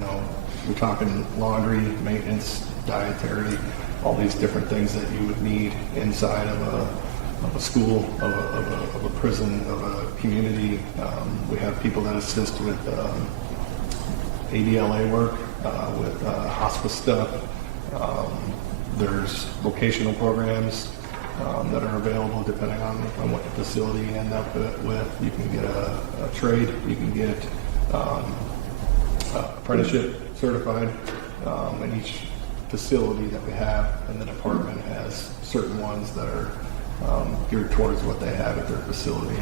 We're talking laundry, maintenance, dietary, all these different things that you would need inside of a school, of a prison, of a community. We have people that assist with ADLA work, with hospice stuff. There's vocational programs that are available depending on what the facility you end up with. You can get a trade, you can get apprenticeship certified, and each facility that we have in the department has certain ones that are geared towards what they have at their facility.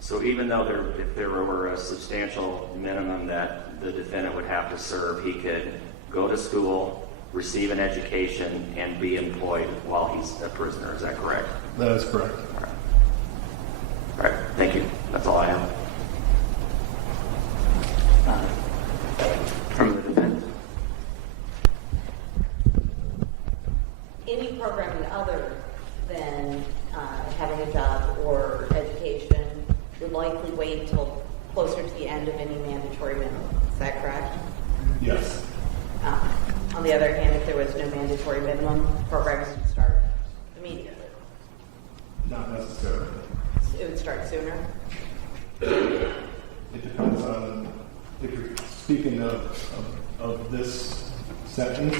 So even though if there were a substantial minimum that the defendant would have to serve, he could go to school, receive an education, and be employed while he's a prisoner. Is that correct? That is correct. All right. Thank you. That's all I have. From the defense. Any programming other than having a job or education would likely wait until closer to the end of any mandatory minimum. Is that correct? Yes. On the other hand, if there was no mandatory minimum, programs would start immediately. Not necessarily. It would start sooner. It depends on if you're speaking of this sentence.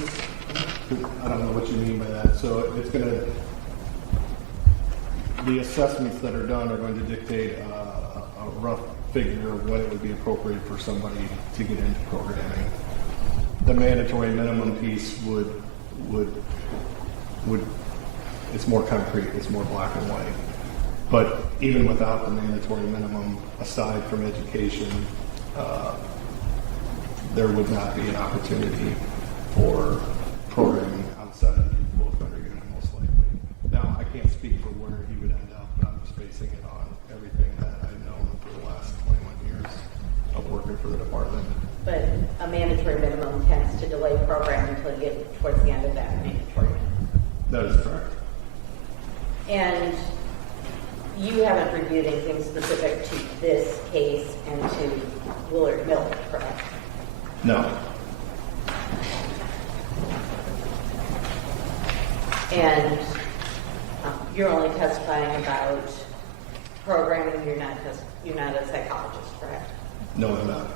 I don't know what you mean by that. So it's going to, the assessments that are done are going to dictate a rough figure of what it would be appropriate for somebody to get into programming. The mandatory minimum piece would it's more concrete, it's more black and white. But even without the mandatory minimum, aside from education, there would not be an opportunity for programming outside of the full offender unit, most likely. Now, I can't speak for where he would end up, but I'm just basing it on everything that I've known for the last 21 years of working for the department. But a mandatory minimum tends to delay programming until you get towards the end of that mandatory minimum. That is correct. And you haven't reviewed anything specific to this case and to Willard Mill, correct? No. And you're only testifying about programming. You're not a psychologist, correct? No, I'm not.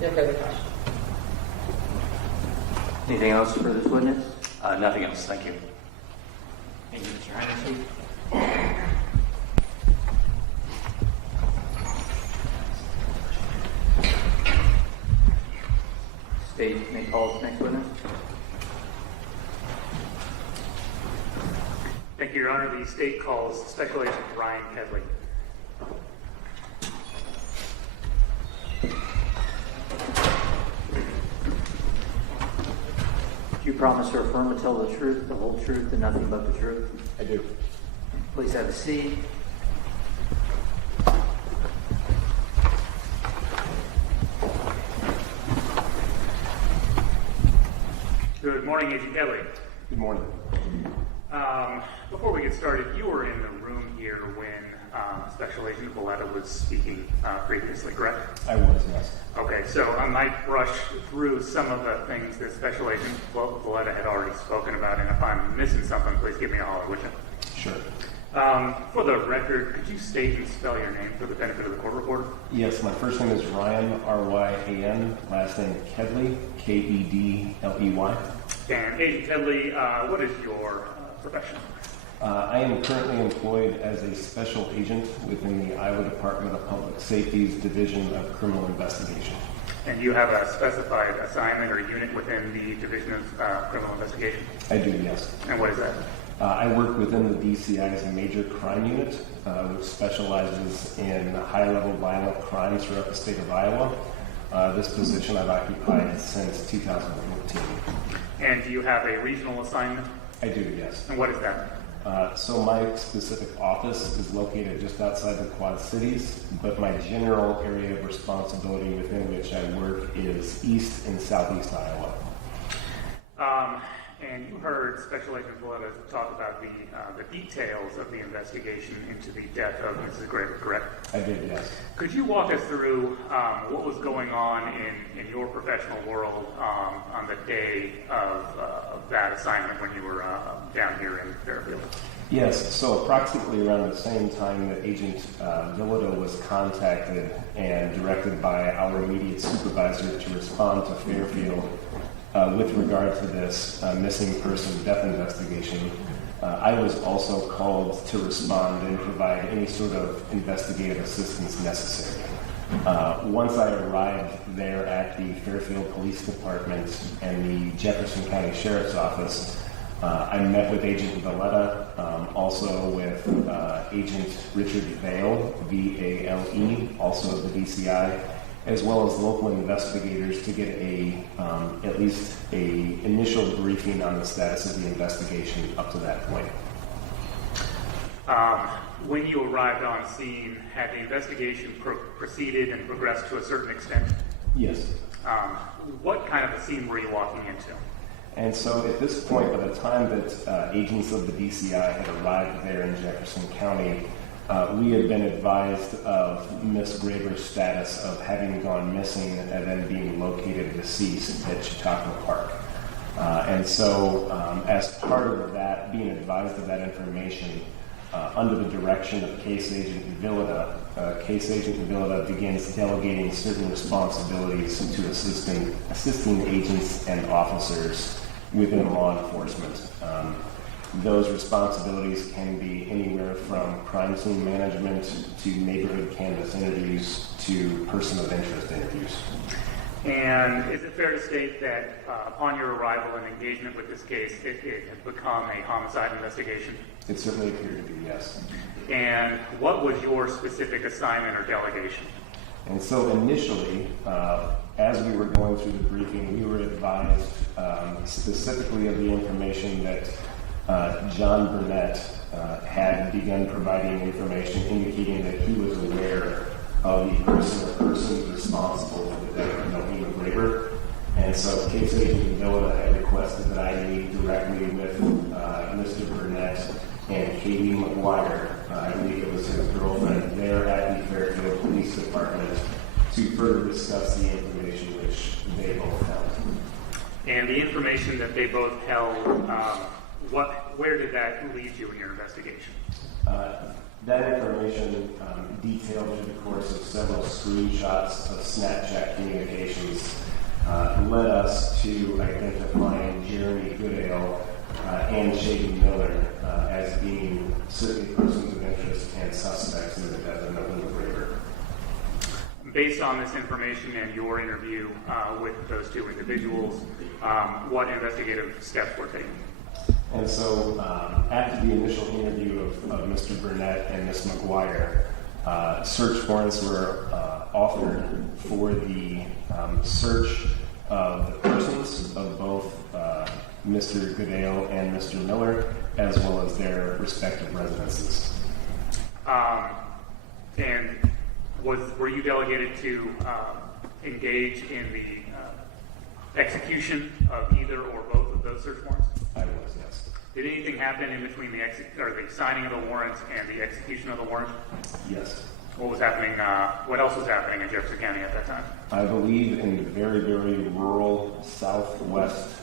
No further questions. Anything else for this witness? Nothing else. Thank you. Thank you, Mr. Hennessy. State may call the next witness. Thank you, Your Honor. The state calls Special Agent Ryan Kedley. Do you promise to affirm to tell the truth, the whole truth, and nothing but the truth? I do. Please have a seat. Good morning, Agent Kedley. Good morning. Before we get started, you were in the room here when Special Agent Willard was speaking previously, correct? I was, yes. Okay, so I might rush through some of the things that Special Agent Willard had already spoken about, and if I'm missing something, please give me a holler, would you? Sure. For the record, could you state and spell your name for the benefit of the court reporter? Yes, my first name is Ryan, R-Y-A-N, last name Kedley, K-E-D-L-E-Y. And Agent Kedley, what is your profession? I am currently employed as a special agent within the Iowa Department of Public Safety's Division of Criminal Investigation. And you have a specified assignment or unit within the Division of Criminal Investigation? I do, yes. And what is that? I work within the DCI's Major Crime Unit, which specializes in high-level violent crimes throughout the state of Iowa. This position I've occupied since 2014. And do you have a regional assignment? I do, yes. And what is that? So my specific office is located just outside the Quad Cities, but my general area of responsibility within which I work is East and Southeast Iowa. And you heard Special Agent Willard talk about the details of the investigation into the death of Mrs. Graber, correct? I did, yes. Could you walk us through what was going on in your professional world on the day of that assignment when you were down here in Fairfield? Yes, so approximately around the same time that Agent Goodale was contacted and directed by our immediate supervisor to respond to Fairfield with regard to this missing person death investigation, I was also called to respond and provide any sort of investigative assistance necessary. Once I arrived there at the Fairfield Police Department and the Jefferson County Sheriff's Office, I met with Agent Valletta, also with Agent Richard Vale, V-A-L-E, also of the DCI, as well as local investigators to get at least a initial briefing on the status of the investigation up to that point. When you arrived on scene, had the investigation proceeded and progressed to a certain extent? Yes. What kind of a scene were you walking into? And so at this point, by the time that agents of the DCI had arrived there in Jefferson County, we had been advised of Miss Graber's status of having gone missing and then being located deceased at Chautauqua Park. And so as part of that, being advised of that information, under the direction of Case Agent Willard begins delegating certain responsibilities to assisting agents and officers within law enforcement. Those responsibilities can be anywhere from crime scene management to neighborhood canvas interviews to person of interest interviews. And is it fair to state that upon your arrival and engagement with this case, it had become a homicide investigation? It certainly appeared to be, yes. And what was your specific assignment or delegation? And so initially, as we were going through the briefing, we were advised specifically of the information that John Burnett had begun providing information indicating that he was aware of the person or persons responsible for the death of Nohema Graber. And so Case Agent Willard had requested that I meet directly with Mr. Burnett and Katie McGuire, I believe it was his girlfriend, there at the Fairfield Police Department to further discuss the information which they both held. And the information that they both held, where did that lead you in your investigation? That information, detailed through the course of several screenshots of Snapchat communications, led us to identifying Jeremy Goodale and Shady Miller as being certainly persons of interest and suspects in the death of Nohema Graber. Based on this information and your interview with those two individuals, what investigative steps were taken? And so after the initial interview of Mr. Burnett and Ms. McGuire, search warrants were offered for the search of the persons of both Mr. Goodale and Mr. Miller, as well as their respective residences. And were you delegated to engage in the execution of either or both of those search warrants? I was, yes. Did anything happen in between the signing of the warrants and the execution of the warrant? Yes. What was happening? What else was happening in Jefferson County at that time? I believe in very, very rural southwest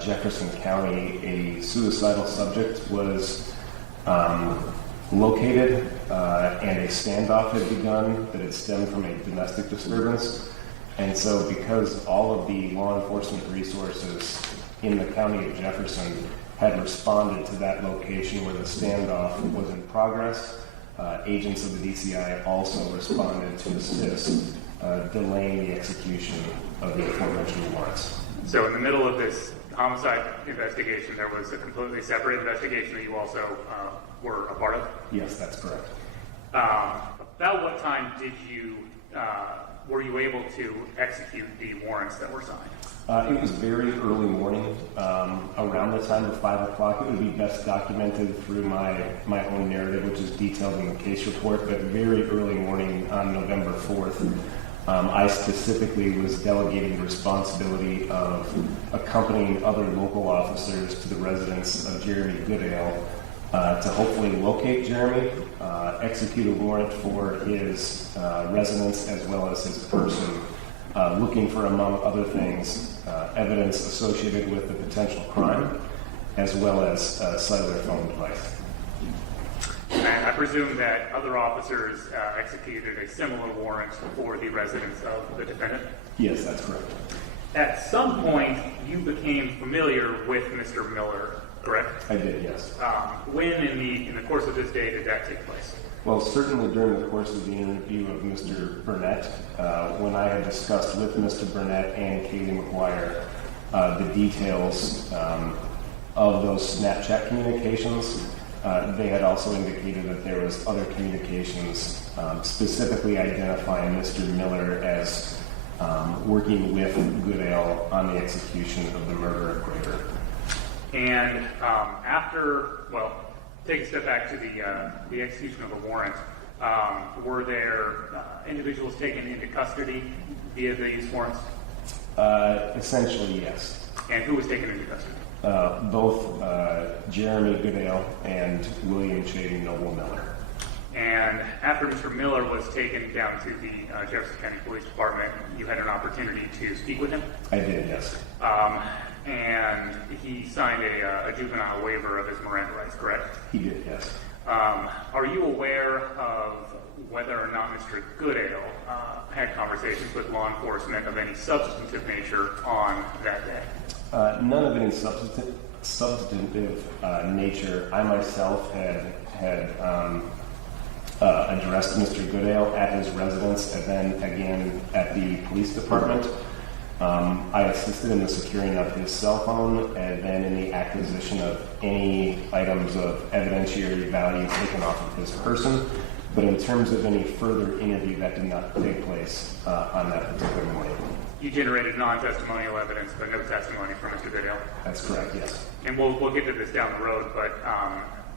Jefferson County, a suicidal subject was located and a standoff had begun that had stemmed from a domestic disturbance. And so because all of the law enforcement resources in the county of Jefferson had responded to that location where the standoff was in progress, agents of the DCI also responded to assist delaying the execution of the aforementioned warrants. So in the middle of this homicide investigation, there was a completely separate investigation that you also were a part of? Yes, that's correct. About what time were you able to execute the warrants that were signed? It was very early morning, around the time of 5 o'clock. It would be best documented through my own narrative, which is detailed in the case report, but very early morning on November 4th, I specifically was delegating the responsibility of accompanying other local officers to the residence of Jeremy Goodale to hopefully locate Jeremy, execute a warrant for his residence as well as his person, looking for, among other things, evidence associated with the potential crime, as well as a cellular phone device. And I presume that other officers executed a similar warrant for the residence of the defendant? Yes, that's correct. At some point, you became familiar with Mr. Miller, correct? I did, yes. When in the course of this day did that take place? Well, certainly during the course of the interview of Mr. Burnett, when I had discussed with Mr. Burnett and Kaylee McGuire the details of those Snapchat communications, they had also indicated that there was other communications specifically identifying Mr. Miller as working with Goodale on the execution of the murder of Graber. And take a step back to the execution of the warrant. Were there individuals taken into custody via these warrants? Essentially, yes. And who was taken into custody? Both Jeremy Goodale and William Shady Noble Miller. And after Mr. Miller was taken down to the Jefferson County Police Department, you had an opportunity to speak with him? I did, yes. And he signed a juvenile waiver of his Miranda rights, correct? He did, yes. Are you aware of whether or not Mr. Goodale had conversations with law enforcement of any substantive nature on that day? None of any substantive nature. I myself had addressed Mr. Goodale at his residence and then again at the police department. I assisted in the securing of his cell phone and then in the acquisition of any items of evidentiary value taken off of his person. But in terms of any further interview, that did not take place on that particular morning. You generated non-testimonial evidence, but no testimony from Mr. Goodale? That's correct, yes. And we'll get to this down the road, but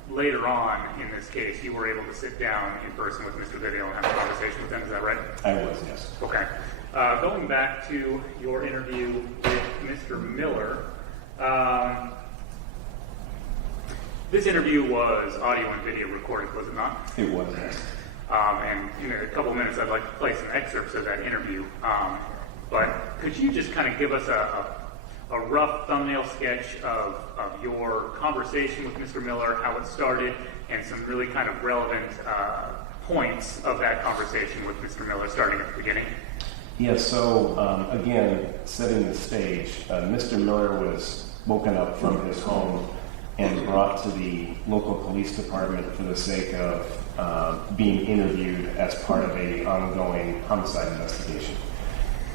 later on in this case, you were able to sit down in person with Mr. Goodale and have a conversation with him, is that right? I was, yes. Okay. Going back to your interview with Mr. Miller, this interview was audio and video recorded, was it not? It was, yes. And in a couple of minutes, I'd like to play some excerpts of that interview. But could you just kind of give us a rough thumbnail sketch of your conversation with Mr. Miller, how it started, and some really kind of relevant points of that conversation with Mr. Miller starting at the beginning? Yes, so again, setting the stage, Mr. Miller was woken up from his home and brought to the local police department for the sake of being interviewed as part of an ongoing homicide investigation.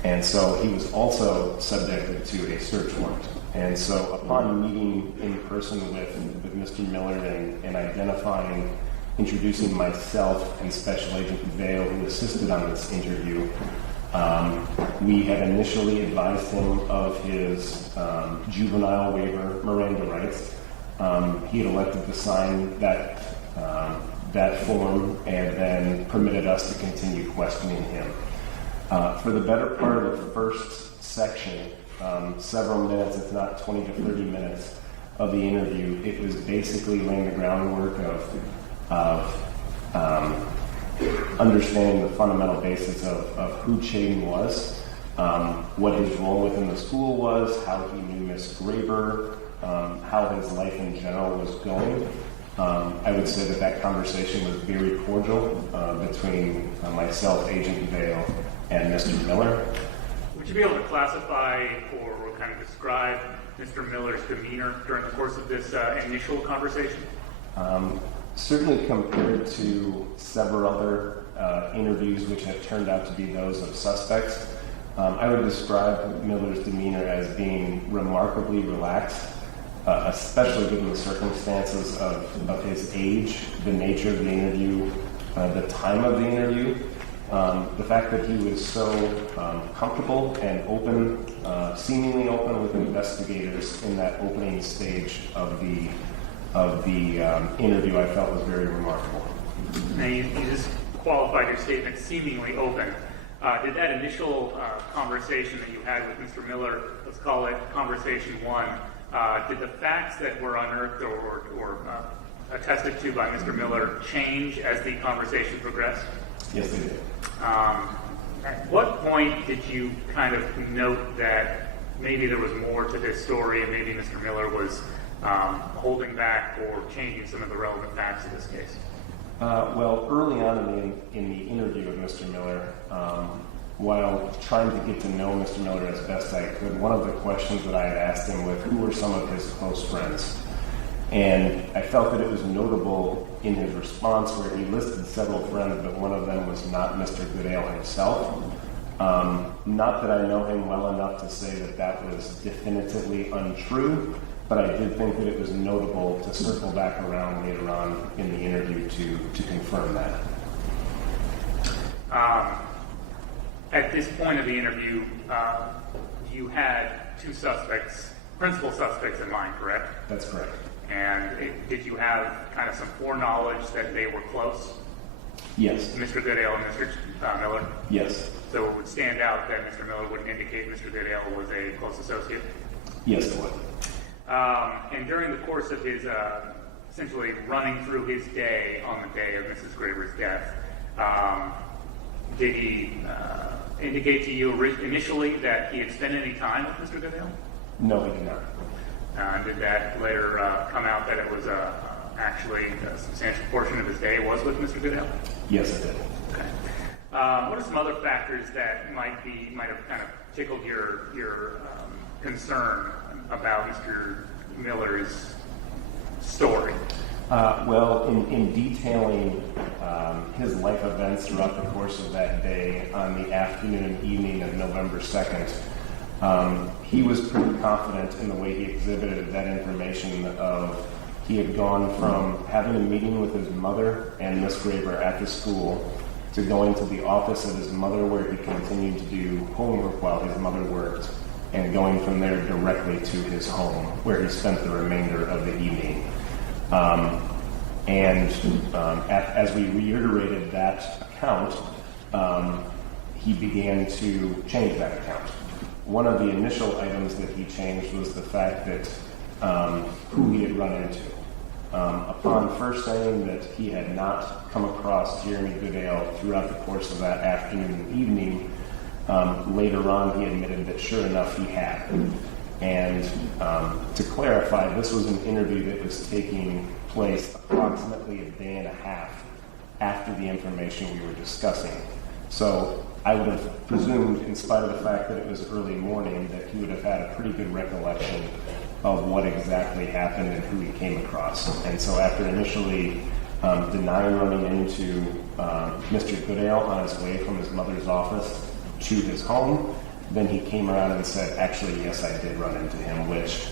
And so he was also subjected to a search warrant. And so upon meeting in person with Mr. Miller and identifying, introducing myself and Special Agent Goodale, who assisted on this interview, we had initially advised him of his juvenile waiver Miranda rights. He had elected to sign that form and then permitted us to continue questioning him. For the better part of the first section, several minutes, if not 20 to 30 minutes of the interview, it was basically laying the groundwork of understanding the fundamental basis of who Chaden was, what his role within the school was, how he knew Miss Graber, how his life in general was going. I would say that conversation was very cordial between myself, Agent Goodale, and Mr. Miller. Would you be able to classify or kind of describe Mr. Miller's demeanor during the course of this initial conversation? Certainly compared to several other interviews which have turned out to be those of suspects, I would describe Miller's demeanor as being remarkably relaxed, especially given the circumstances of his age, the nature of the interview, the time of the interview. The fact that he was so comfortable and open, seemingly open with investigators in that opening stage of the interview, I felt was very remarkable. Now you just qualified your statement seemingly open. Did that initial conversation that you had with Mr. Miller, let's call it conversation one, did the facts that were unearthed or attested to by Mr. Miller change as the conversation progressed? Yes, they did. At what point did you kind of note that maybe there was more to this story and maybe Mr. Miller was holding back or changing some of the relevant facts of this case? Well, early on in the interview with Mr. Miller, while trying to get to know Mr. Miller as best I could, one of the questions that I had asked him was who were some of his close friends. And I felt that it was notable in his response where he listed several friends, but one of them was not Mr. Goodale himself. Not that I know him well enough to say that that was definitively untrue, but I did think that it was notable to circle back around later on in the interview to confirm that. At this point of the interview, you had two principal suspects in mind, correct? That's correct. And did you have kind of some foreknowledge that they were close? Yes. Mr. Goodale and Mr. Miller? Yes. So it would stand out that Mr. Miller would indicate Mr. Goodale was a close associate? Yes, it would. And during the course of his essentially running through his day on the day of Mrs. Graber's death, did he indicate to you initially that he had spent any time with Mr. Goodale? No, he did not. Did that later come out that it was actually a substantial portion of his day was with Mr. Goodale? Yes, it did. Okay. What are some other factors that might have kind of tickled your concern about Mr. Miller's story? Well, in detailing his life events throughout the course of that day on the afternoon and evening of November 2nd, he was pretty confident in the way he exhibited that information of he had gone from having a meeting with his mother and Miss Graber at the school to going to the office of his mother where he continued to do homework while his mother worked, and going from there directly to his home where he spent the remainder of the evening. As we reiterated that account, he began to change that account. One of the initial items that he changed was the fact that who he had run into. Upon first saying that he had not come across Jeremy Goodale throughout the course of that afternoon and evening, later on he admitted that sure enough he had. And to clarify, this was an interview that was taking place approximately a day and a half after the information we were discussing. So I would have presumed, in spite of the fact that it was early morning, that he would have had a pretty good recollection of what exactly happened and who he came across. And so after initially denying running into Mr. Goodale on his way from his mother's office to his home, then he came around and said, actually, yes, I did run into him, which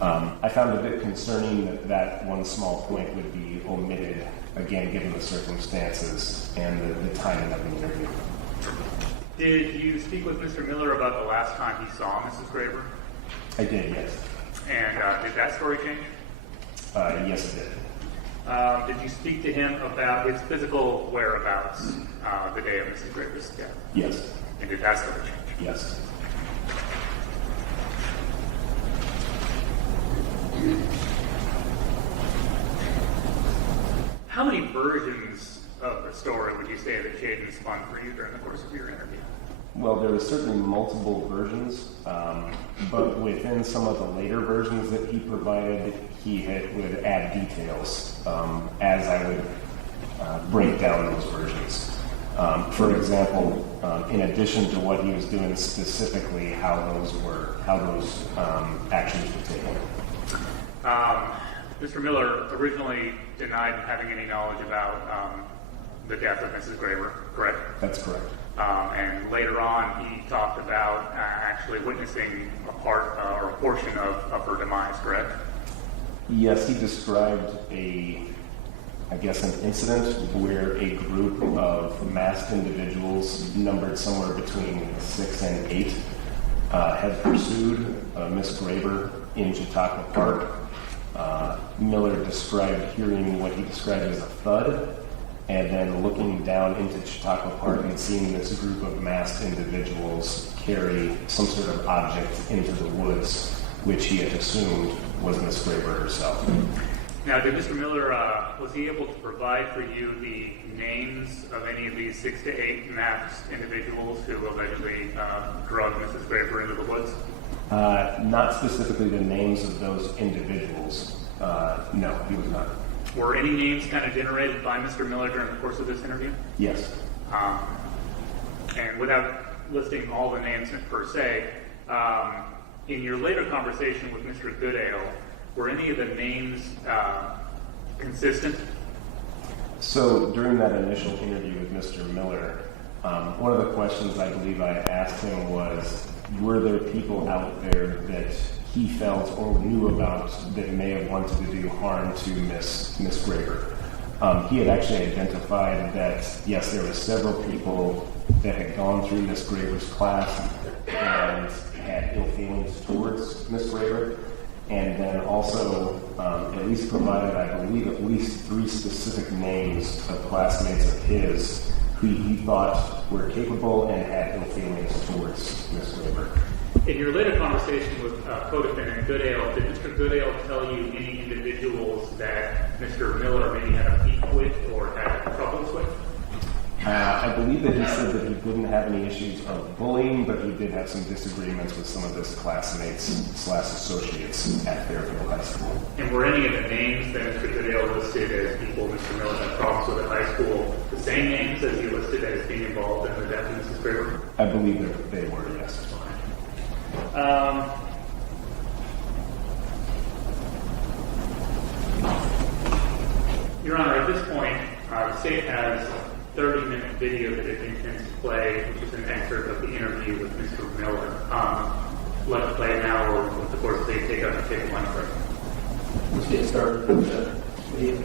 I found a bit concerning that one small point would be omitted, again, given the circumstances and the timing of the interview. Did you speak with Mr. Miller about the last time he saw Mrs. Graber? I did, yes. And did that story change? Yes, it did. Did you speak to him about his physical whereabouts the day of Mrs. Graber's death? Yes. And did that story change? Yes. How many versions of the story would you say that Shaden spun for you during the course of your interview? Well, there were certainly multiple versions, but within some of the later versions that he provided, he would add details as I would break down those versions. For example, in addition to what he was doing specifically, how those actions were taken. Mr. Miller originally denied having any knowledge about the death of Mrs. Graber, correct? That's correct. And later on, he talked about actually witnessing a part or a portion of her demise, correct? Yes, he described an incident where a group of masked individuals, numbered somewhere between 6 and 8, had pursued Miss Graber in Chautauqua Park. Miller described hearing what he described as a thud, and then looking down into Chautauqua Park and seeing this group of masked individuals carry some sort of object into the woods, which he had assumed was Miss Graber herself. Now, did Mr. Miller, was he able to provide for you the names of any of these 6 to 8 masked individuals who allegedly drugged Mrs. Graber into the woods? Not specifically the names of those individuals. No, he was not. Were any names kind of generated by Mr. Miller during the course of this interview? Yes. And without listing all the names per se, in your later conversation with Mr. Goodale, were any of the names consistent? So during that initial interview with Mr. Miller, one of the questions I believe I asked him was, were there people out there that he felt or knew about that may have wanted to do harm to Miss Graber? He had actually identified that, yes, there were several people that had gone through Miss Graber's class and had ill feelings towards Miss Graber, and then also at least provided, I believe, at least 3 specific names of classmates of his who he thought were capable and had ill feelings towards Miss Graber. In your later conversation with co-defendant Goodale, did Mr. Goodale tell you any individuals that Mr. Miller maybe had a beef with or had troubles with? I believe that he said that he didn't have any issues of bullying, but he did have some disagreements with some of his classmates / associates at Fairfield High School. And were any of the names that Mr. Goodale listed as people Mr. Miller had problems with at high school the same names as he listed as being involved in the death of Mrs. Graber? I believe that they were, yes. Your Honor, at this point, the state has 30-minute video that it intends to play, which is an excerpt of the interview with Mr. Miller. Let's play it now, or with the court, they take a lunch break. Let's get started with the video.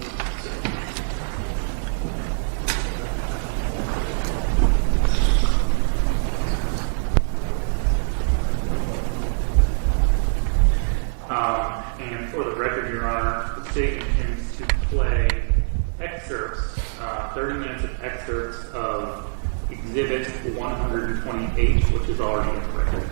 And for the record, Your Honor, the state intends to play excerpts, 30 minutes of excerpts of Exhibit 128, which is already in the record.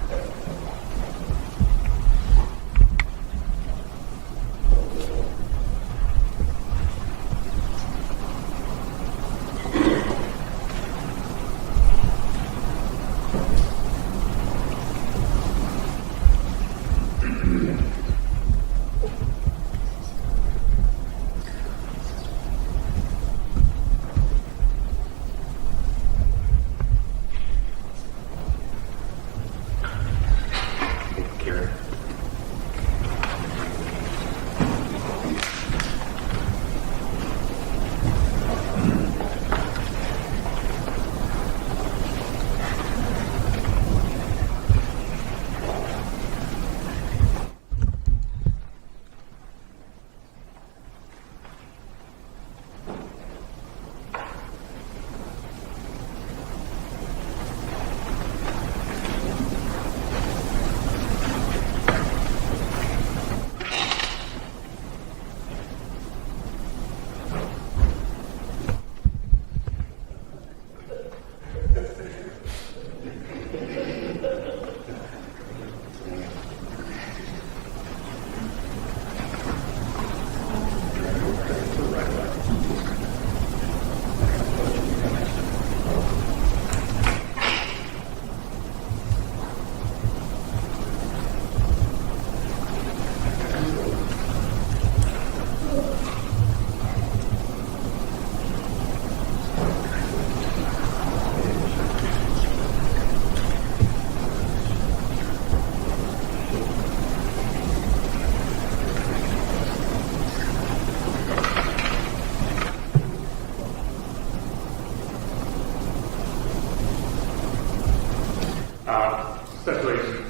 Speculation.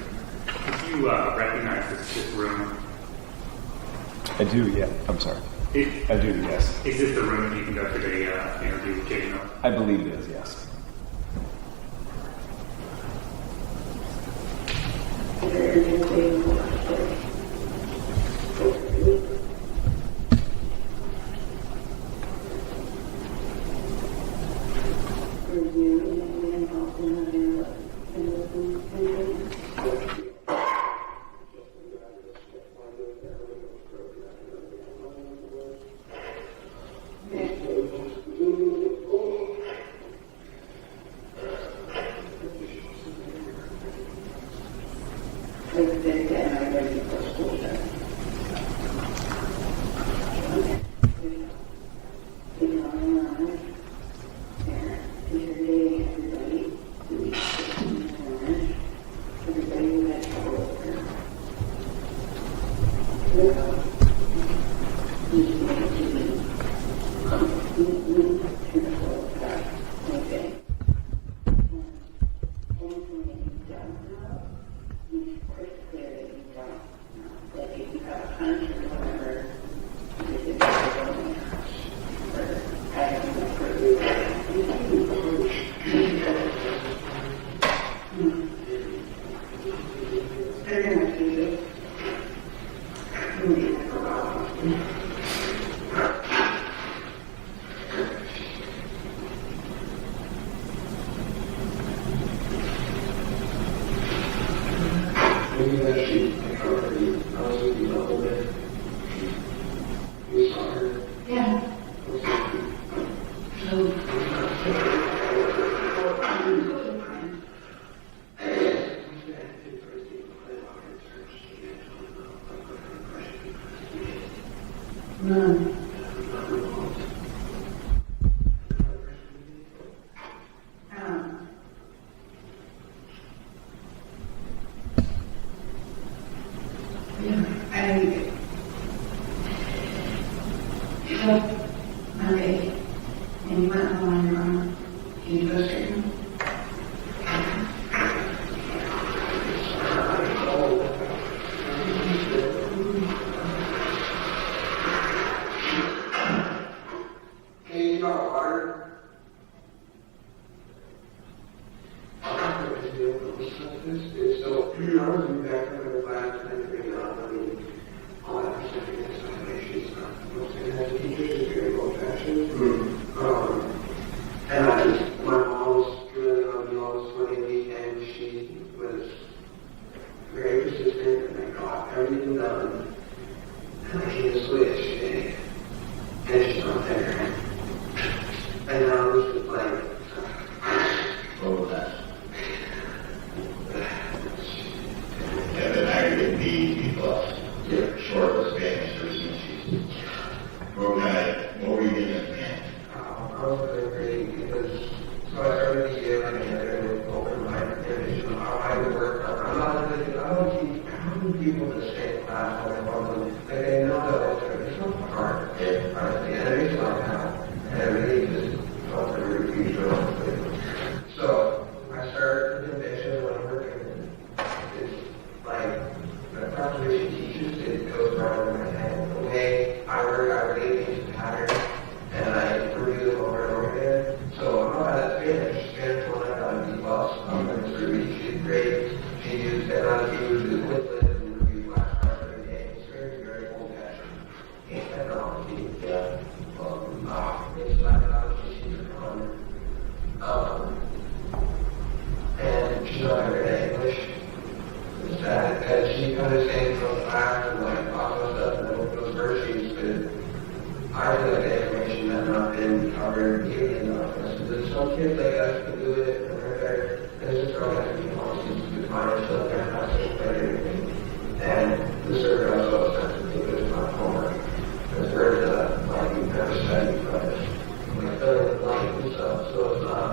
Do you recognize this room? I do, yeah. I'm sorry. I do, yes. Is this the room that you conducted a interview with Katie Miller? I believe it is, yes. get that night ready for school starts. Everybody who had trouble with her. Yeah. Okay. And you went on your own. Can you go straight now? Hey, you got water? It's still, I was in back in the class and I figured out all that stuff against some issues. It has a teacher who's very old fashioned. And my mom was really on me all this money, and she was very persistent, and I got everything done. And I hit a switch, and she's not there. And now I was just like, What was that? Yeah, the negative B plus. yeah. Short of Spanish or species. What were you getting at the end? I was very great because, so I started the year and I had an open mind and how I would work. I'm not really, I don't see how many people to stay in class when I want them. Like they know that it's not hard. Honestly, and it is not how. And I really just felt a very future. So I started the conviction when I'm working. It's like the approximation teaches, it goes around in my head. The way I work, I really change the pattern. And I review them over and over again. So I'm not bad at Spanish. Spanish one I got a B plus. It's really, she did great. She used technology, was a Quizlet, and reviewed last part every day. It's very, very old fashioned. And technology, yeah. It's like she's on. And she's not very good at English. It's sad. And she kind of sang from class and like lots of stuff, and then those verses, but I feel like the information has not been covered nearly enough. There's some kids like us can do it, and they're there. There's this girl has to be honest, with my stuff, and I still play everything. And the server also has to do it as my homework. Because there's like, you've never studied, but like, the life and stuff, so it's not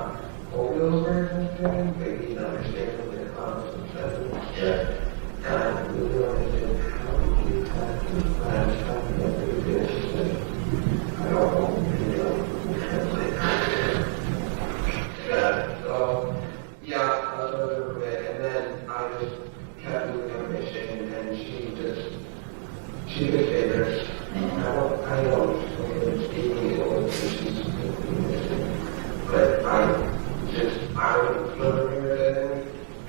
over those words and everything, but you need to understand what they're concepts and stuff. Yeah. And I really understand how to do that, and I was trying to get through this, I don't know, yeah, so, yeah, that's what I was over with, and then I just kept moving on mission, and she's good favorites. I know, she's but I would love her,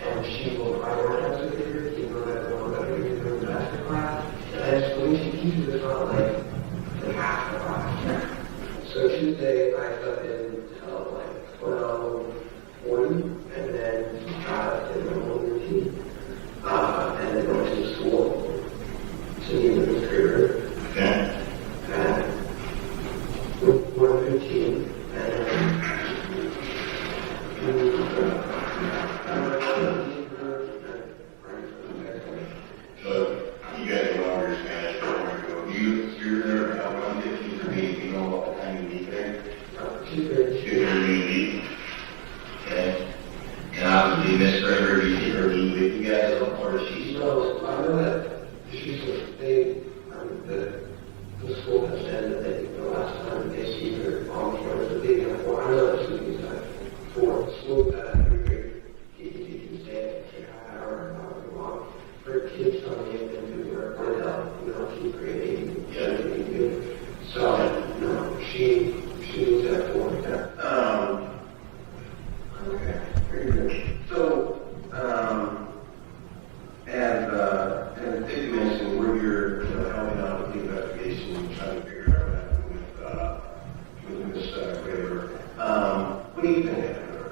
and she will prioritize the favorites, even though that's the one that we're doing the master class, and the way she teaches is not like half the class. So Tuesday, I got in like 12:40, and then did my whole routine, and then went to school to meet with Miss Graber. Okay. So I know that she's the school has said that they, the last time they see her on campus, that they can afford. I know that she's for school that every grade can stay at hour long for kids coming in and doing work Goodale, keep creating, generating new. So, she was at 4. Okay, very good. So, as Dick mentioned, where you're helping out with the investigation, trying to figure out what happened with Ms. Graber. What do you think happened to her?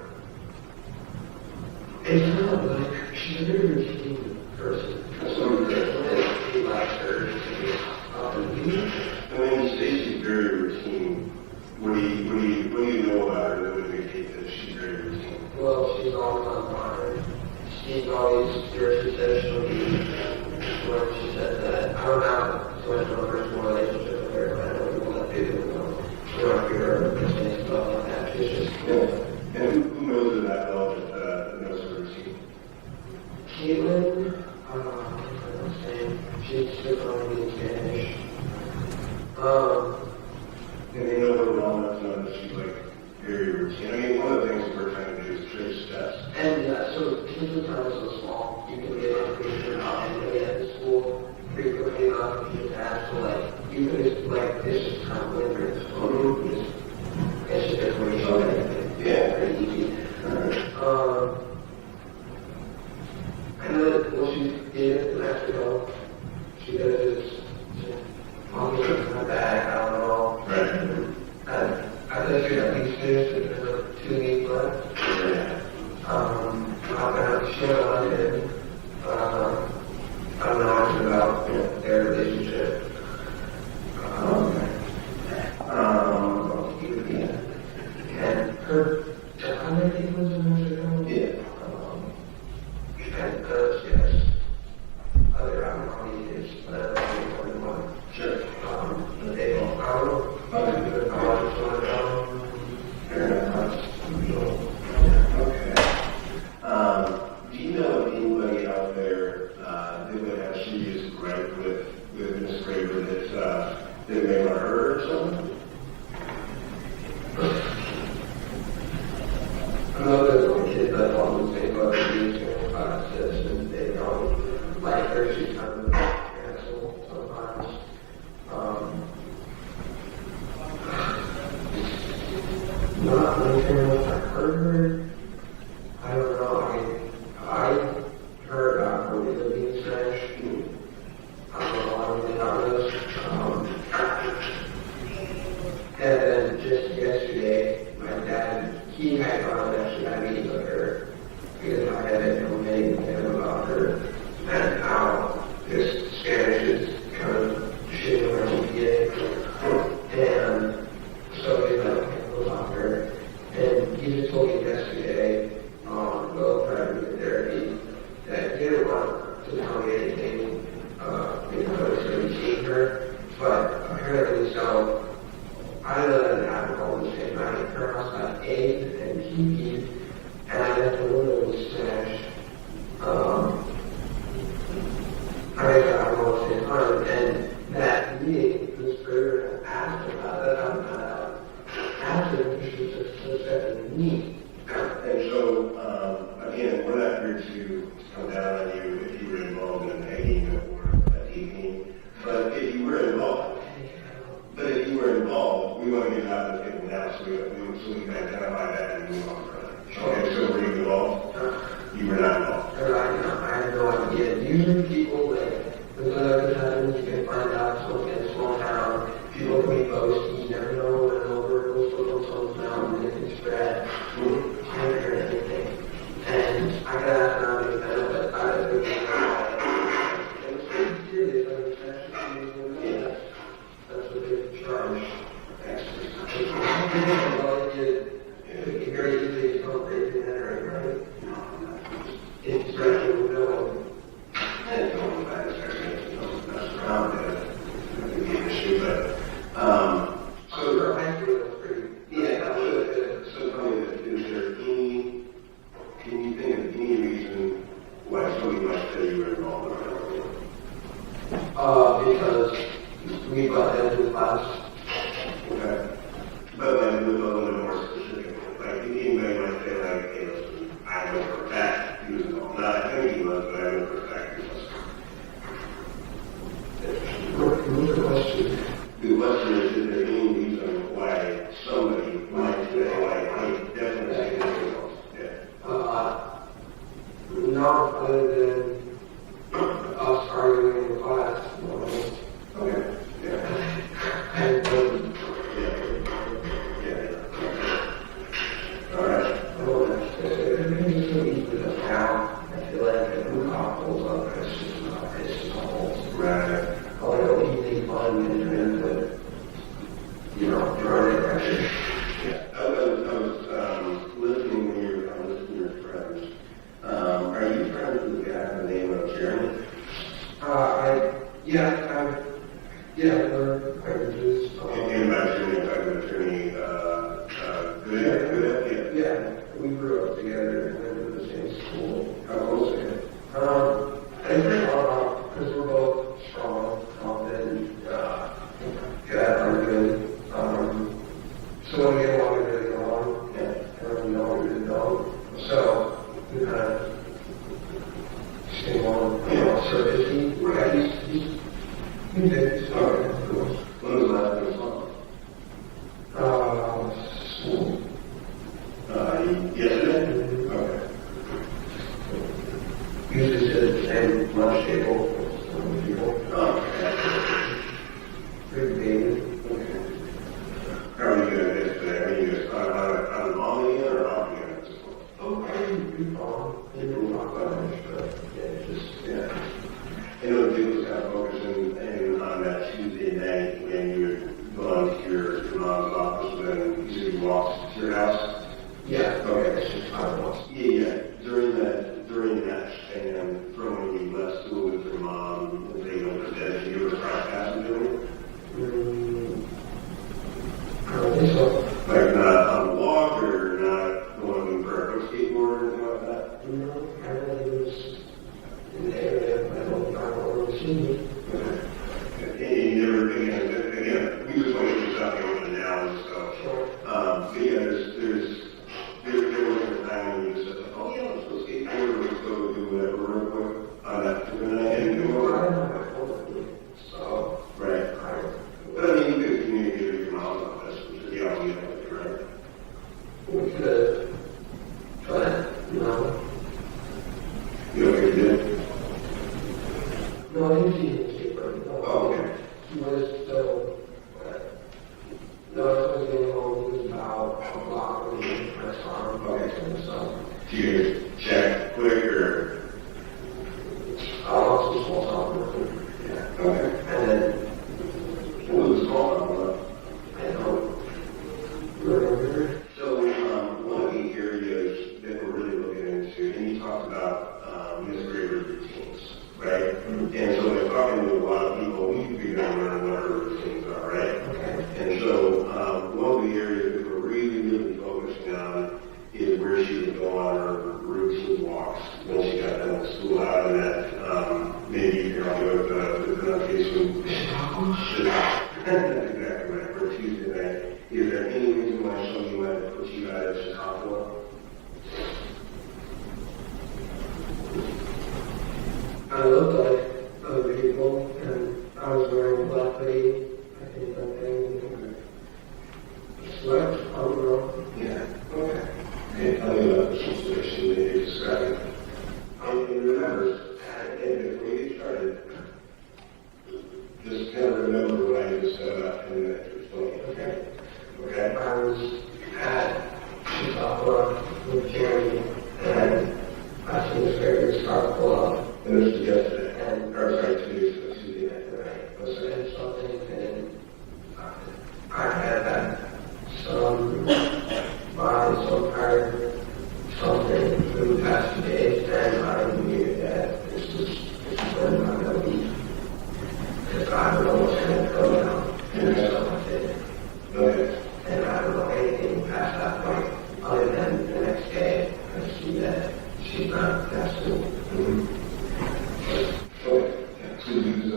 It's not like she's a very routine person. So he likes her. When you say she's very routine, what do you know about her that would indicate that she's very routine? Well, she's always on time. She's always where she says she'll be. Where she says that. I don't have so much of a personal relationship with her, but I know people that do. We're up here and stuff like that. She's just cool. And who knows of that well that knows her routine? Caitlin, I don't know what I'm saying. She's going to be in Spanish. And they know her well enough to know that she's very routine. I mean, one of the things that we're trying to do is trace steps. And so kids are kind of so small, you can get information about anybody at the school pretty quickly enough. You just ask for even if it's just kind of lingering. It's just information. Yeah, pretty easy. I know that when she did it in Mexico, she could have just I'll get it in my bag, I don't know. Right. I think she's at least finished it. There's 2 weeks left. I'm gonna share on it. I'm not asking about their relationship. And her, how many people was in Mexico? Yeah. And yes. Other opportunities, but I don't know one. Sure. They don't follow. Okay. Do you know of anybody out there that would have serious gripe with Ms. Graber that may want her or something? I know there's one kid that always say about the process and they don't like her. She's kind of an asshole sometimes. Not anything else I've heard. I don't know. I heard her being Spanish. I don't know how many others. And then just yesterday, my dad, he had gone and actually had a meeting with her because I had information with him about her and how this Spanish is kind of shitting around again. And so he was on her. And he just told me yesterday on private therapy that he didn't want to tell me anything because he was seeing her. But apparently so. I know that happened all the same night. Her house got AIDS and TB, and I left the window was smashed. I don't know what to say, and that meeting, this girl asked about it. Asked her if she was just accepting me. And so, again, we're not here to come down on you if you were involved in hanging or a evening, but if you were involved, we want to get out of the table now so we can identify that and move on from it. Okay, so were you involved? You were not involved. I had no idea. Usually people, when something happens, you can find out something in a small town. People can be boasty, you never know what an over goes on town and it can spread. I haven't heard anything. And I got asked around the event, but I was thinking, it was pretty serious. I mean, that's what they charge. Very easy to come crazy in that area, right? It's special, we know. And don't let it start making those Because we got into class. Okay. But like with a little bit more specific, like anybody might say like, hey, listen, I know for a fact he was involved. Not I think he was, but I know for a fact he was. What's the question? The question is there any reason why somebody might say like, hey, definitely say he was involved? Yeah. Not other than us arguing in class. Okay. Yeah. And All right. everything's so easy to count. I feel like we call pulls up, it's just not holes. Right. Oh, I don't easily find Benjamin, but you know, you're already pressure. Yeah. I was listening when you were listening to your friends. Are you friends with the guy by the name of Jeremy? We're acquaintances. And by Jeremy, I'm talking about Jeremy, Goodale? Yeah, we grew up together and went to the same school. How close are you? I think because we're both strong, confident, good at arguing. So when we get along, we really get along, and we know we really don't. So we kind of stay on, surface. He did. When was the last time you saw him? School. Yesterday? Okay. Usually sit at the same lunch table with some people. Pretty big. Okay. How are you doing yesterday? Are you just on the mom again or off again? Oh, I didn't talk about much, but yeah. I know the dude was kind of focusing in on that Tuesday night when you would go on to your mom's office and you walked to your house. Yeah, okay, it's just 5 months. Yeah. During that span from when you left school with your mom and they went to bed, you were trespassing doing it? I don't think so. Like not on the walk or not going for a skateboard or anything like that? No, I really was in the area, but I don't really see me. And you never, again, we just want to get something over the now and stuff. Sure. But yeah, there was a time when you just said, oh yeah, let's go skateboard, let's go do whatever real quick on that particular night. And you Well, I know, don't have my phone with me, so right. But I mean, you could communicate with your mom's office, which is the idea, right? we could, but, no. You know what you did? No, I didn't see him skateboarding. No. Oh, okay. He was still, no, I was getting home, he was about a block away from the restaurant, so. Do you check quick or? Lots of small talk with him. Yeah. Okay. And then, What was the call about? I don't remember. So, one of the areas that we're really looking into, and you talked about Ms. Graber's routines, right? And so, in talking to a lot of people, we figured out what her routines are, right? Okay. And so, one of the areas that we're really focusing on is where she would go on her routine walks when she got done with school out of that. Maybe you can help me with the pronunciation. That's exactly right, for Tuesday night. Is there any reason why somebody might have put you out at Chicago? I looked like other people, and I was wearing a black hoodie. I think that thing, sweat, I don't know. Yeah. Okay. Hey, tell me about the situation that you described. And remember, and before you get started, just kind of remember what I just said about 10 minutes or so. Okay. Okay? I was at Chicago with Jeremy, and I seen this very car pull up. And this is yesterday. And Or sorry, Tuesday night. right, was saying something, and I had some prior something for the past 2 days, and I knew that this is when I'm going to be, because I don't know what's going to go down, and so I did. Okay. And I don't know anything past that point, other than the next day, I see that she's not tested. Mm-hmm.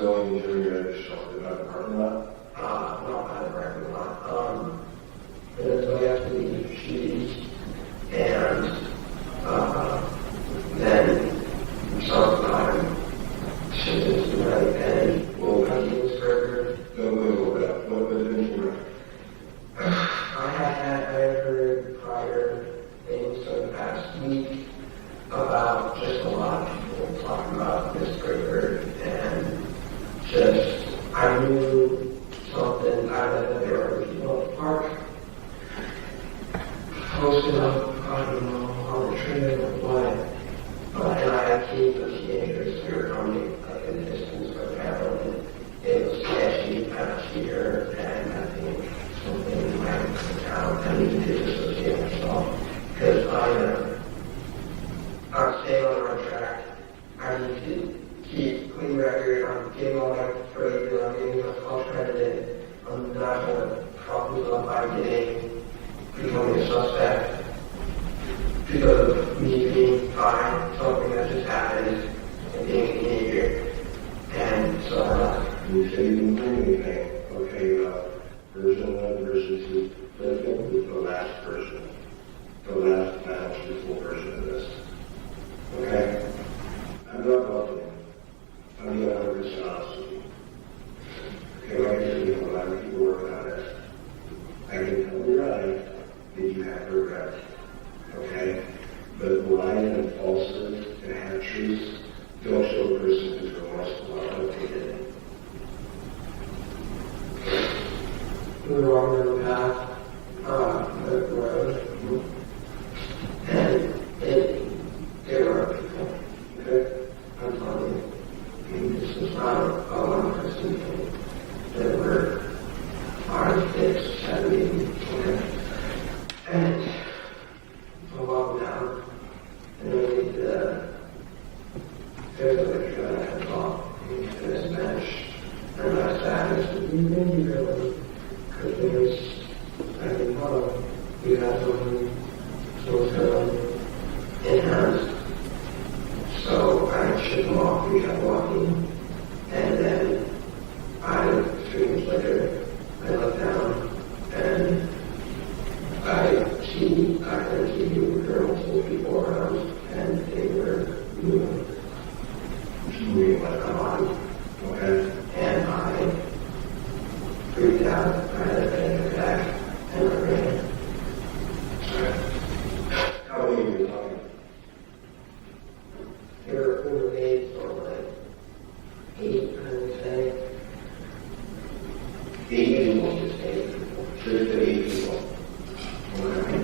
going during your initial about the parking lot? Not by the parking lot. And so I have to leave shoes, and then sometime shouldn't be right, and we'll come to this burger. What was it you I had heard prior things in the past week about just a lot of people talking about this burger, and just I knew something. I read that there were people at the park posted up, I don't know, on the trail or what, and I had seen the teenagers who were coming like in the distance of the town, and it was sketchy past here, and I think something might come down. I need to disassociate myself, because I'm staying on the right track. I need to keep clean record. I'm getting all my phrases, I'm getting myself credited. I'm not going to problems up by becoming a suspect because of me being fine, something that just happened, and being a teenager. And so You say you didn't do anything. Okay, version 1, version 2. Let's go with the last version. The last truthful version of this. Okay? I'm not welcoming. I'm being 100% honest with you. Okay, like I said, a lot of people working on this. I can tell you're right that you have regret. Okay? But lying and falsehoods and half-truths don't show a person who's remorseful about what they did. we were on the path, the road, and there were people. Okay? I'm telling you, this was not a one-person thing. There were 5, 6, 7, okay? And I walked down, and there's a picture that I had off in this bench, and I sat and said, you really, because there's, I think, we had something was going in hand. So I shook him off, we kept walking, and then 3 minutes later, I looked down, and I couldn't see who the girls and people around, and they were moving like I'm on. Okay? And I freaked out. I had a panic attack, and I ran. How many of you are talking? There were over 8, or like 8, I would say. 8 people. Just 8 people. 6 to 8 people. Okay.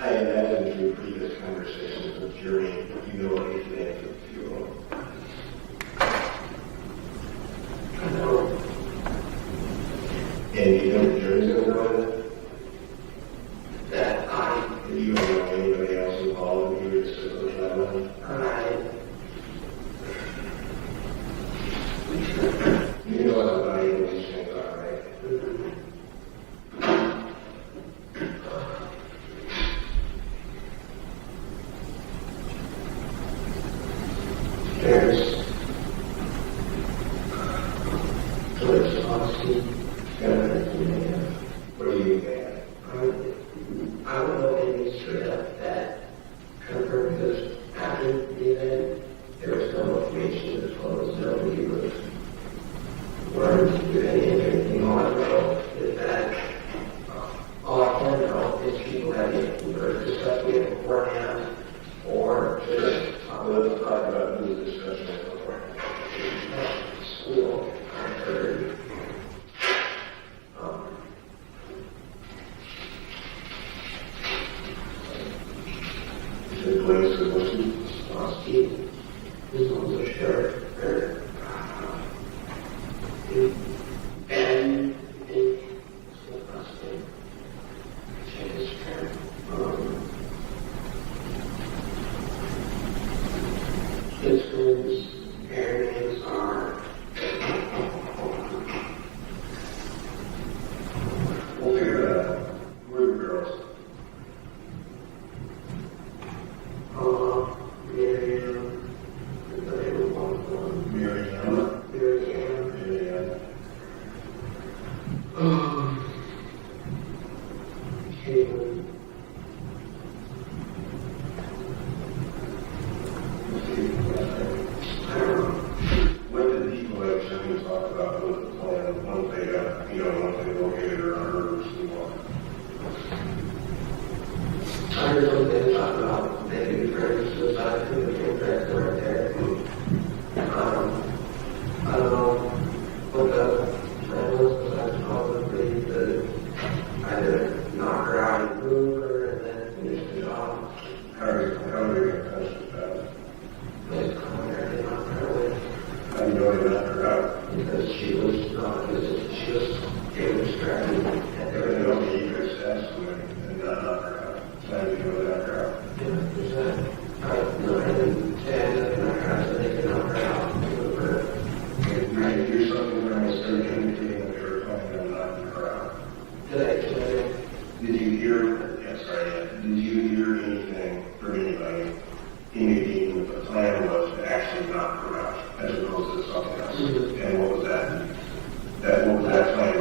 I imagine through previous conversations with Jeremy, you know what he's named for the funeral. I know. And you know what Jeremy's going to go with it? That If you don't know anybody else involved, you would just sit with that one. You know what about any of these things are, right? There's honesty, evidence, What do you think? I don't know any straight up that confirmed because after the event, there was no information disclosed, nobody was learned to do anything. All I know is that all I can know is people that either discussed it beforehand or just Let's talk about who the discussion was before. school. I heard you know they knocked her out? because she was not consistent. She was getting distracted. And They would know that you could stab somebody and not knock her out. So how do you know they knocked her out? is that I didn't stand up and I tried to make it knock her out. Did you hear something when I started indicating that they were planning on knocking her out? Today, Did you hear, did you hear anything from anybody indicating that the plan was to actually knock her out as opposed to something else? And what was that? What was that plan?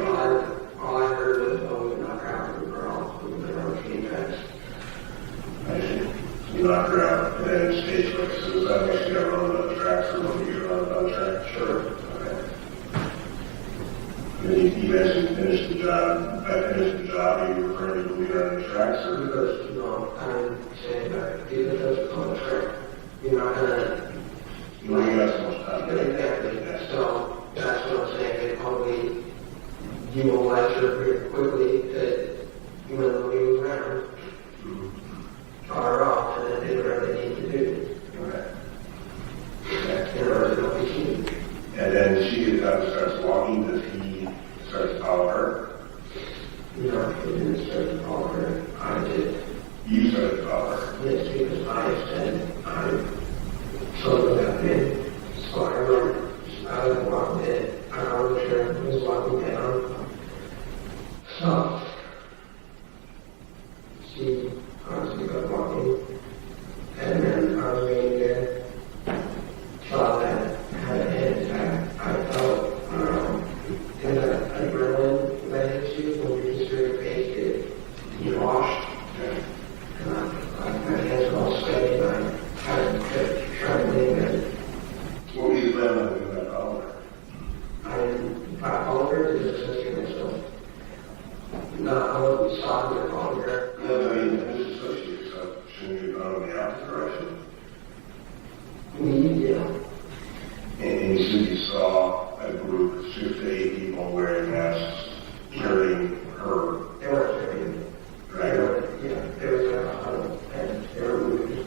all I heard was, oh, we knock her out of the girl with the road tracks. I see. You knocked her out and then stage like, so does that mean she got run on the tracks or what you run on the tracks? Sure. Okay. And you mentioned finish the job. I finished the job. Are you referring to the leader on the tracks or? Because, I'm saying that even if it's a contract, you're not gonna. You only got so much time. Exactly. So that's what I'm saying. They probably demobilize her pretty quickly that even though we move around, draw her off, and then do whatever they need to do. Okay. In order to not be seen. And then she gets out and starts walking. Does he start to follow her? He didn't start to follow her. I did. You started to follow her. Yes, because I said I told her that in. So I remember I was walking in. I was sure I was walking down. So she obviously got walking. And then I was waiting there. Saw that I had a head attack. I felt in that adrenaline that hits you when you just hear your face get washed. And my hands were all sweaty and I kept trembling and What were you planning on doing that follow her? I followed her to just assist myself. No, I wasn't stopping or following her. No, you didn't associate yourself. Shouldn't you have gone in the opposite direction? Yeah. And you said you saw a group, 6 to 8 people wearing masks, carrying her. They weren't carrying. Right. There was a huddle and they were moving.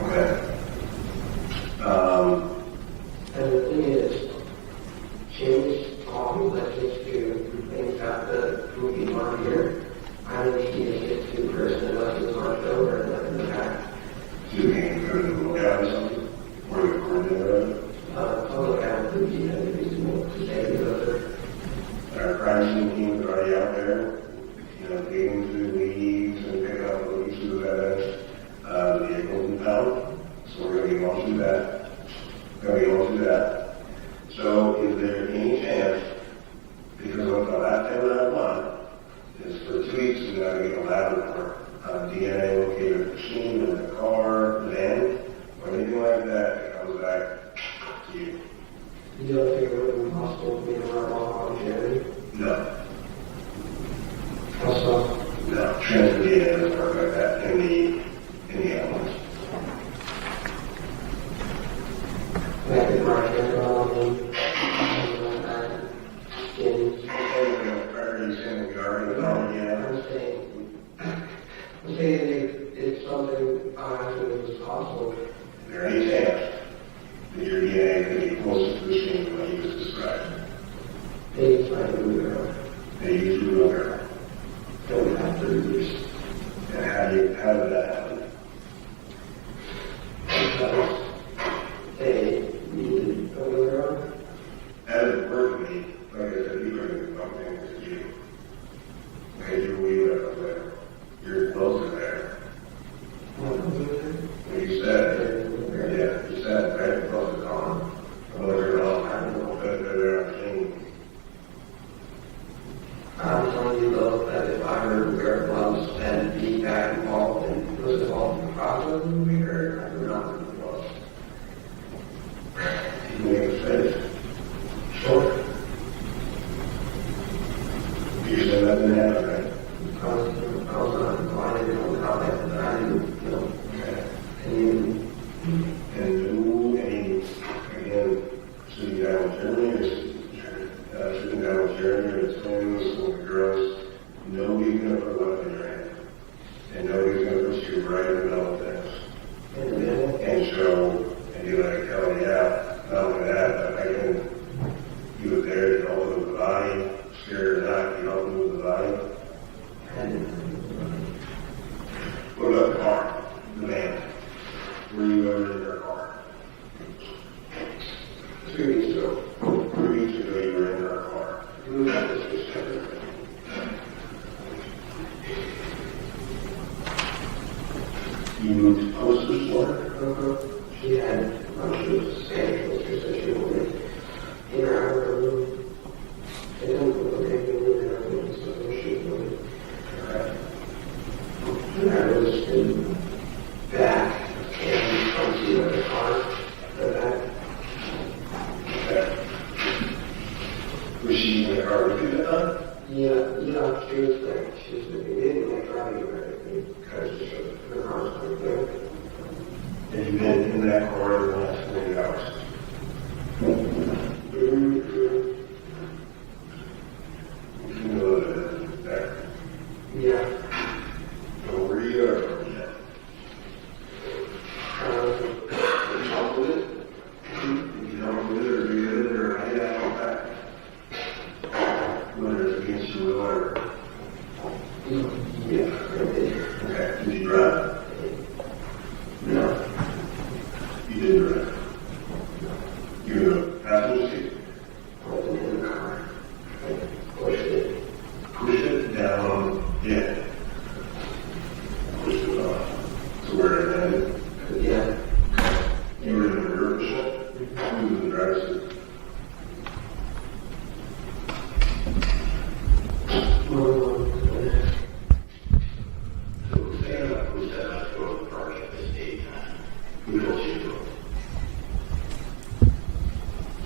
Okay. And the thing is, James always lets us do things at the movie on here. I didn't see a 6'2" person unless it was on over and then in the back. Do you mean go to the lookout or something? Or the coordinator of it? Public out would be reasonable to say that Our crime scene teams are already out there, digging through leaves and picking up the pieces of evidence. The vehicle's impounded, so we're going to be going through that. So is there any chance, because what the last time that I won is for 2 weeks we got to get a lab report on DNA located at the scene, in the car, van, or anything like that comes back to you? you don't think it would have been possible to be a verbal on Jerry? No. Also, No, transfer DNA doesn't work like that in the elements. I could mark it on him. Are you saying we already found DNA? I'm saying it's something I think is possible. Is there any chance that your DNA could be closer to the scene than what you just described? Maybe trying to move around. They usually look around. Don't have to reduce. And how did that happen? Because they needed a wheel around. she was substantial, she said she wanted, I don't know what they do with her, so she wanted. And I was in back and come see the car for that. Was she in the car with you that time? Yeah, she was there. She was in the beginning, like driving her, because her car was like there. And you've been in that car the last 48 hours? You know that? Yeah. So where you are from that? Did you help with it? Did you help with it, or do you get it, or how you got it back? Whether it's against your will or... Yeah. Okay. Did you drive? No. You didn't drive. You were in the passenger seat. I wasn't in the car. I pushed it. Push it down. Yeah. Push it off. So where it landed. Yeah. You were in the rear position. You were in the driver's seat. Who said not to go to the park at this date? Who told you to go?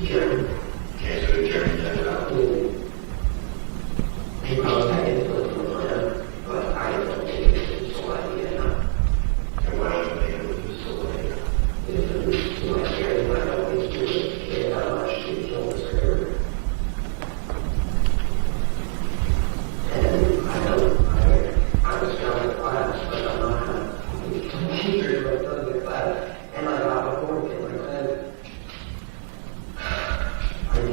Jeremy. Okay, so Jeremy said it out. He probably had input from him, but I don't think it was so idea. And why don't you think it was so late? If it was my Jeremy, I always do it. Yeah, how much she told us her. And I was telling the class, but I'm not going to teacher, but I'm telling the class, and I got a board in my class. I don't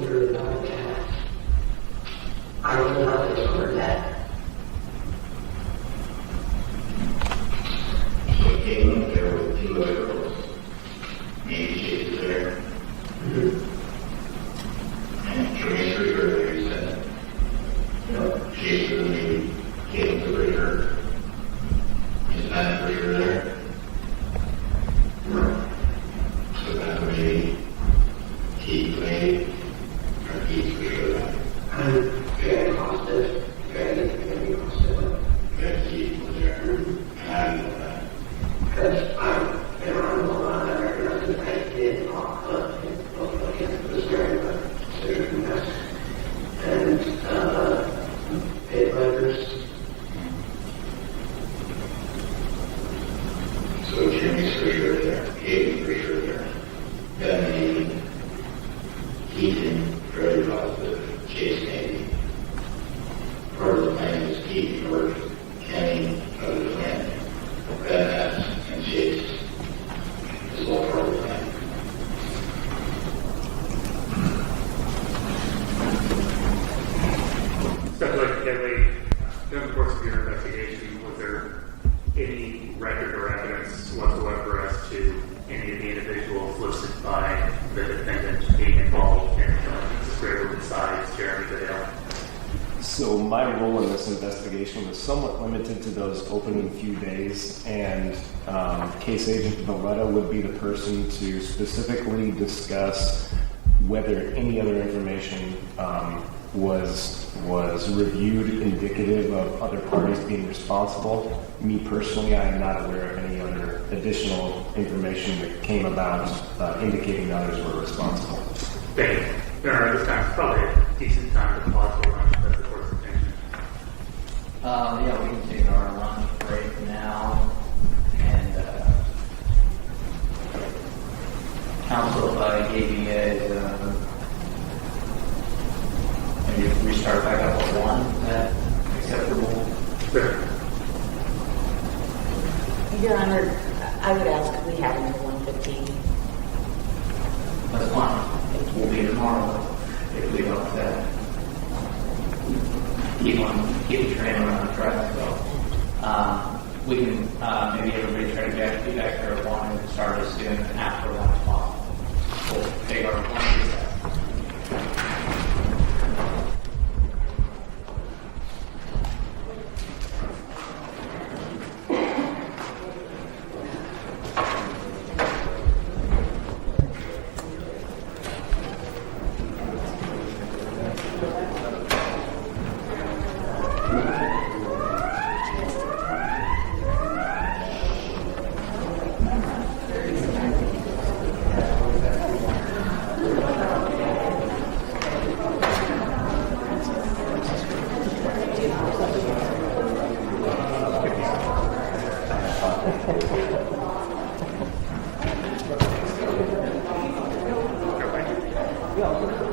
hear about that. I don't know how to discover that. So it came up there with two other girls. Maybe Chase was there. And Teresa was there, you said. Chase was maybe Caleb was right there. Is that for sure there? So that would be Keith maybe, or Keith for sure there. I'm very positive. Very positive. That Keith was there. And I didn't know that. Because I've been around a lot, I recognize that I did talk up and look like it was very much serious mess. And, paid letters. So Jimmy's for sure there, Hayden for sure there. Then maybe Keaton, very positive, Chase maybe. Part of the plan is Keaton or Kenny of the plan. Ben has and Chase is all part of the plan. Speculatively, during the course of your investigation, was there any record or evidence whatsoever as to any of the individuals listed by the defendant being involved in killing Mrs. Graber besides Jeremy Goodale? So my role in this investigation was somewhat limited to those opening few days, and Case Agent Valletta would be the person to specifically discuss whether any other information was reviewed indicative of other parties being responsible. Me personally, I am not aware of any other additional information that came about indicating others were responsible. Thank you. This time is probably a decent time to pause for lunch if that's the court's attention. Yeah, we can take our lunch break now. And counsel, if I gave you guys maybe restart back up at 1, is that acceptable? Sure. Your Honor, I would ask if we have until 1:15. That's fine. We'll be tomorrow if we don't keep the train on track. So we can maybe everybody try to be back there at 1 and start as soon after 1 as possible. We'll take our 1 recess. No.